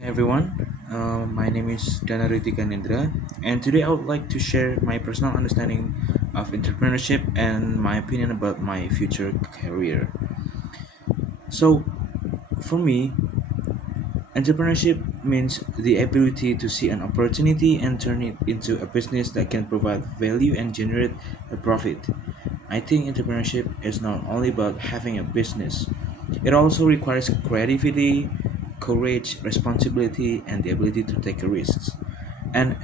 Hey everyone, my name is Danarithika Nindra, and today I would like to share my personal understanding of entrepreneurship and my opinion about my future career. So, for me, entrepreneurship means the ability to see an opportunity and turn it into a business that can provide value and generate a profit. I think entrepreneurship is not only about having a business, it also requires creativity, courage, responsibility, and the ability to take risks. And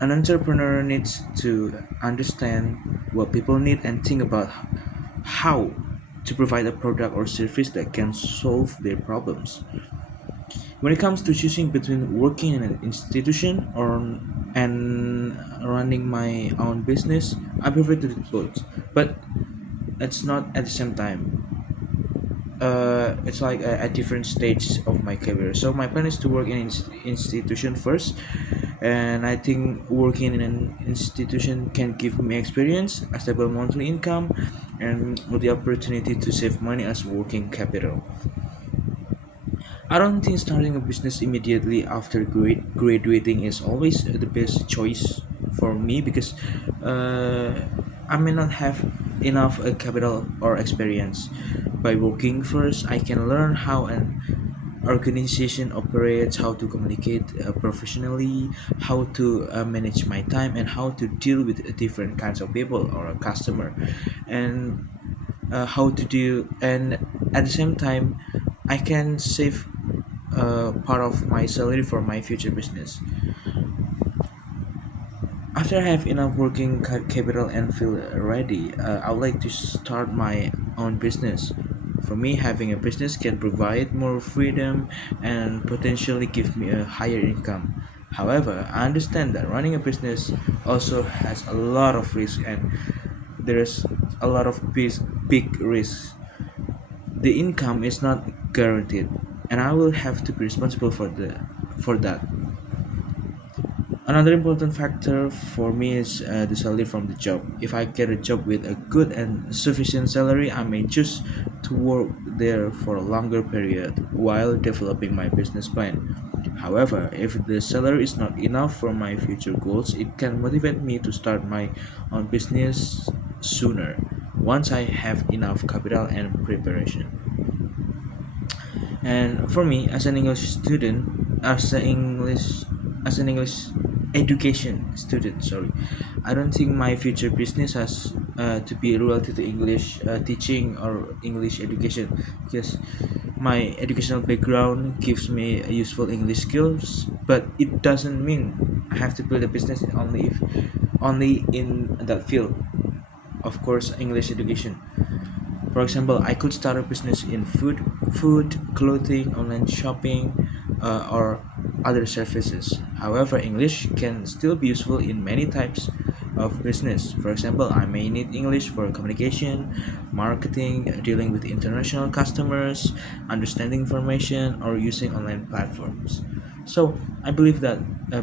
an entrepreneur needs to understand what people need and think about how to provide a product or service that can solve their problems. When it comes to choosing between working in an institution or and running my own business, I prefer to do both. But it's not at the same time. It's like at different stages of my career. So my plan is to work in an institution first, and I think working in an institution can give me experience, a stable monthly income, and the opportunity to save money as working capital. I don't think starting a business immediately after graduating is always the best choice for me because I may not have enough capital or experience. By working first, I can learn how an organization operates, how to communicate professionally, how to manage my time, and how to deal with different kinds of people or a customer, and how to do. And at the same time, I can save part of my salary for my future business. After I have enough working capital and feel ready, I would like to start my own business. For me, having a business can provide more freedom and potentially give me a higher income. However, I understand that running a business also has a lot of risk and there's a lot of big risks. The income is not guaranteed, and I will have to be responsible for that. Another important factor for me is the salary from the job. If I get a job with a good and sufficient salary, I may choose to work there for a longer period while developing my business plan. However, if the salary is not enough for my future goals, it can motivate me to start my own business sooner once I have enough capital and preparation. And for me, as an English student, as an English education student, sorry, I don't think my future business has to be related to English teaching or English education because my educational background gives me useful English skills, but it doesn't mean I have to build a business only in that field. Of course, English education. For example, I could start a business in food, clothing, online shopping, or other services. However, English can still be useful in many types of business. For example, I may need English for communication, marketing, dealing with international customers, understanding information, or using online platforms. So, I believe that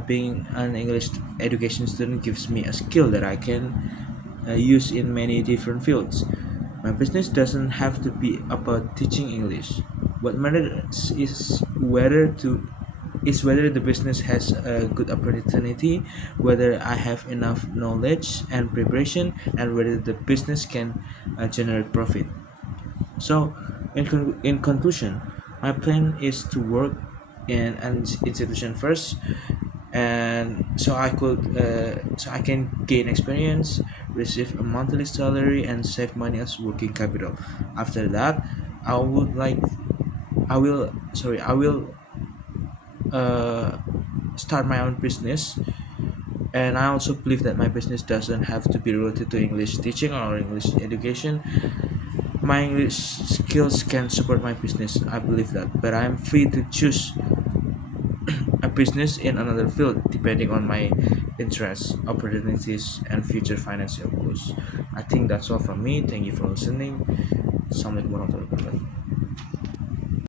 being an English education student gives me a skill that I can use in many different fields. My business doesn't have to be about teaching English. What matters is whether the business has a good opportunity, whether I have enough knowledge and preparation, and whether the business can generate profit. So, in conclusion, my plan is to work in an institution first, and so I can gain experience, receive a monthly salary, and save money as working capital. After that, I would like I will uh, start my own business, and I also believe that my business doesn't have to be related to English teaching or English education. My English skills can support my business. I believe that, but I'm free to choose a business in another field depending on my interests, opportunities, and future financial goals. I think that's all from me. Thank you for listening. Assalamualaikum warahmatullahi wabarakatuh.